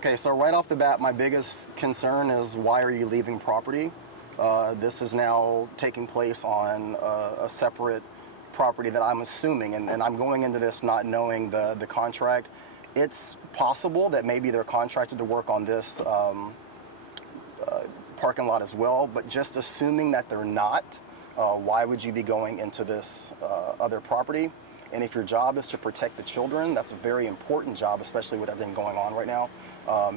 Okay, so right off the bat, my biggest concern is why are you leaving property? This is now taking place on a separate property that I'm assuming, and I'm going into this not knowing the contract. It's possible that maybe they're contracted to work on this parking lot as well, but just assuming that they're not, why would you be going into this other property? And if your job is to protect the children, that's a very important job, especially with everything going on right now.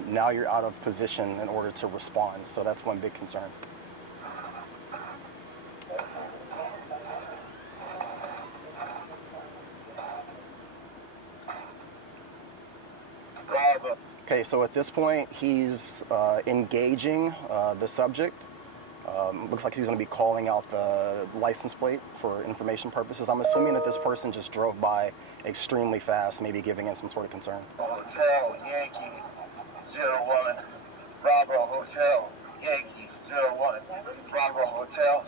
Now you're out of position in order to respond. So that's one big concern. Okay, so at this point, he's engaging the subject. Looks like he's going to be calling out the license plate for information purposes. I'm assuming that this person just drove by extremely fast, maybe giving him some sort of concern. Hotel Yankee 01, Bravo Hotel Yankee 01, Bravo Hotel.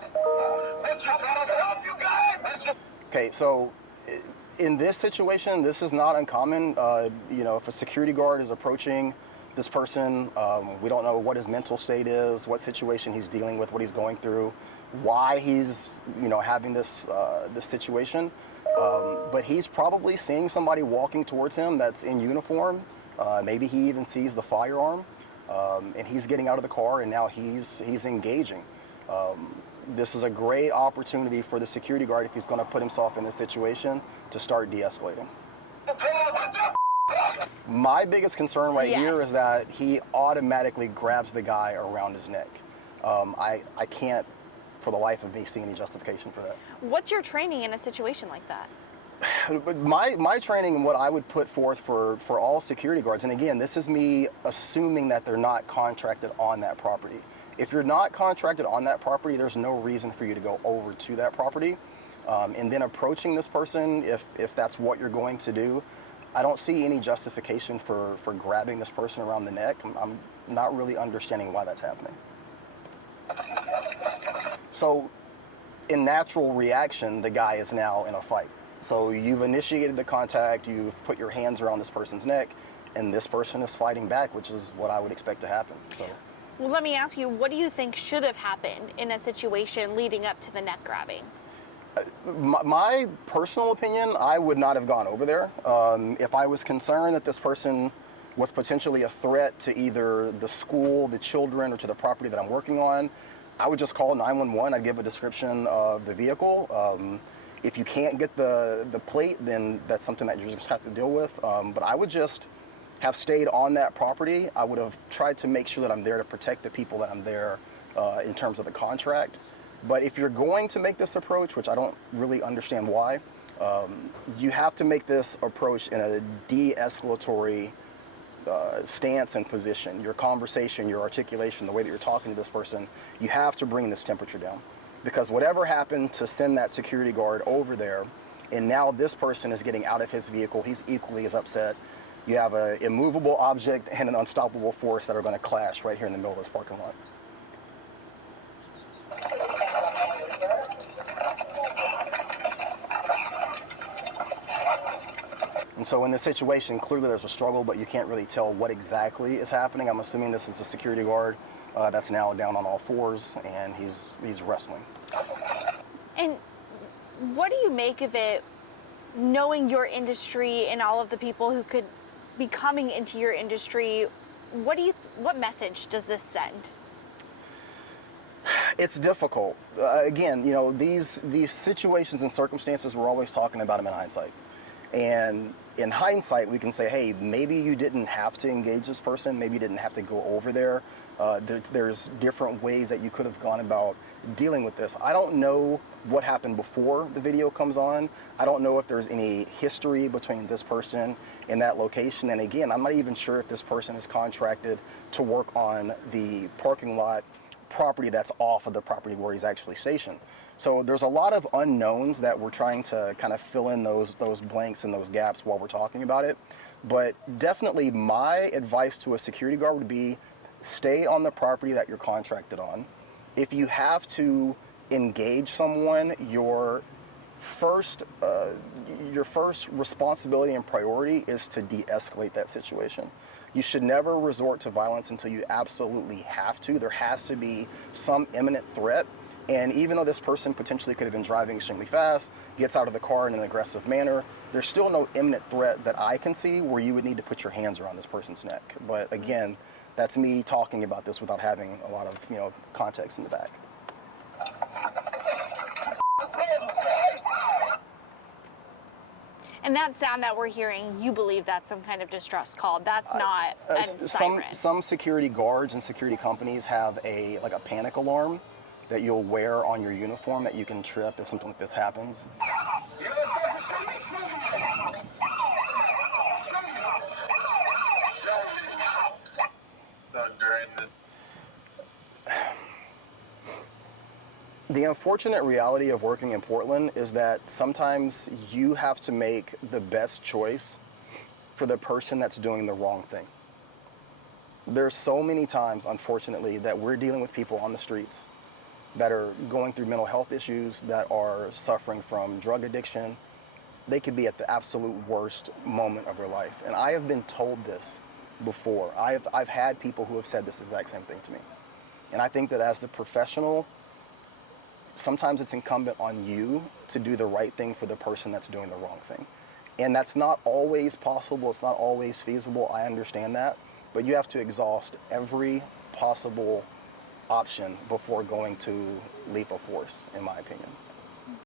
Okay, so in this situation, this is not uncommon. If a security guard is approaching this person, we don't know what his mental state is, what situation he's dealing with, what he's going through, why he's having this situation. But he's probably seeing somebody walking towards him that's in uniform. Maybe he even sees the firearm, and he's getting out of the car, and now he's engaging. This is a great opportunity for the security guard, if he's going to put himself in this situation, to start de-escalating. My biggest concern here is that he automatically grabs the guy around his neck. I can't, for the life of me, see any justification for that. What's your training in a situation like that? My training and what I would put forth for all security guards, and again, this is me assuming that they're not contracted on that property. If you're not contracted on that property, there's no reason for you to go over to that property. And then approaching this person, if that's what you're going to do, I don't see any justification for grabbing this person around the neck. I'm not really understanding why that's happening. So in natural reaction, the guy is now in a fight. So you've initiated the contact, you've put your hands around this person's neck, and this person is fighting back, which is what I would expect to happen. So. Well, let me ask you, what do you think should have happened in a situation leading up to the neck grabbing? My personal opinion, I would not have gone over there. If I was concerned that this person was potentially a threat to either the school, the children, or to the property that I'm working on, I would just call 911. I'd give a description of the vehicle. If you can't get the plate, then that's something that you just have to deal with. But I would just have stayed on that property. I would have tried to make sure that I'm there to protect the people that I'm there in terms of the contract. But if you're going to make this approach, which I don't really understand why, you have to make this approach in a de-escalatory stance and position. Your conversation, your articulation, the way that you're talking to this person, you have to bring this temperature down. Because whatever happened to send that security guard over there, and now this person is getting out of his vehicle, he's equally as upset. You have an immovable object and an unstoppable force that are going to clash right here in the middle of this parking lot. And so in this situation, clearly there's a struggle, but you can't really tell what exactly is happening. I'm assuming this is a security guard that's now down on all fours, and he's wrestling. And what do you make of it, knowing your industry and all of the people who could be coming into your industry? What message does this send? It's difficult. Again, these situations and circumstances, we're always talking about them in hindsight. And in hindsight, we can say, hey, maybe you didn't have to engage this person. Maybe you didn't have to go over there. There's different ways that you could have gone about dealing with this. I don't know what happened before the video comes on. I don't know if there's any history between this person and that location. And again, I'm not even sure if this person is contracted to work on the parking lot property that's off of the property where he's actually stationed. So there's a lot of unknowns that we're trying to kind of fill in those blanks and those gaps while we're talking about it. But definitely my advice to a security guard would be stay on the property that you're contracted on. If you have to engage someone, your first, your first responsibility and priority is to de-escalate that situation. You should never resort to violence until you absolutely have to. There has to be some imminent threat. And even though this person potentially could have been driving extremely fast, gets out of the car in an aggressive manner, there's still no imminent threat that I can see where you would need to put your hands around this person's neck. But again, that's me talking about this without having a lot of, context in the back. And that sound that we're hearing, you believe that's some kind of distress call. That's not a siren. Some security guards and security companies have a panic alarm that you'll wear on your uniform that you can trip if something like this happens. The unfortunate reality of working in Portland is that sometimes you have to make the best choice for the person that's doing the wrong thing. There's so many times, unfortunately, that we're dealing with people on the streets that are going through mental health issues, that are suffering from drug addiction. They could be at the absolute worst moment of their life. And I have been told this before. I've had people who have said this exact same thing to me. And I think that as the professional, sometimes it's incumbent on you to do the right thing for the person that's doing the wrong thing. And that's not always possible. It's not always feasible. I understand that. But you have to exhaust every possible option before going to lethal force, in my opinion.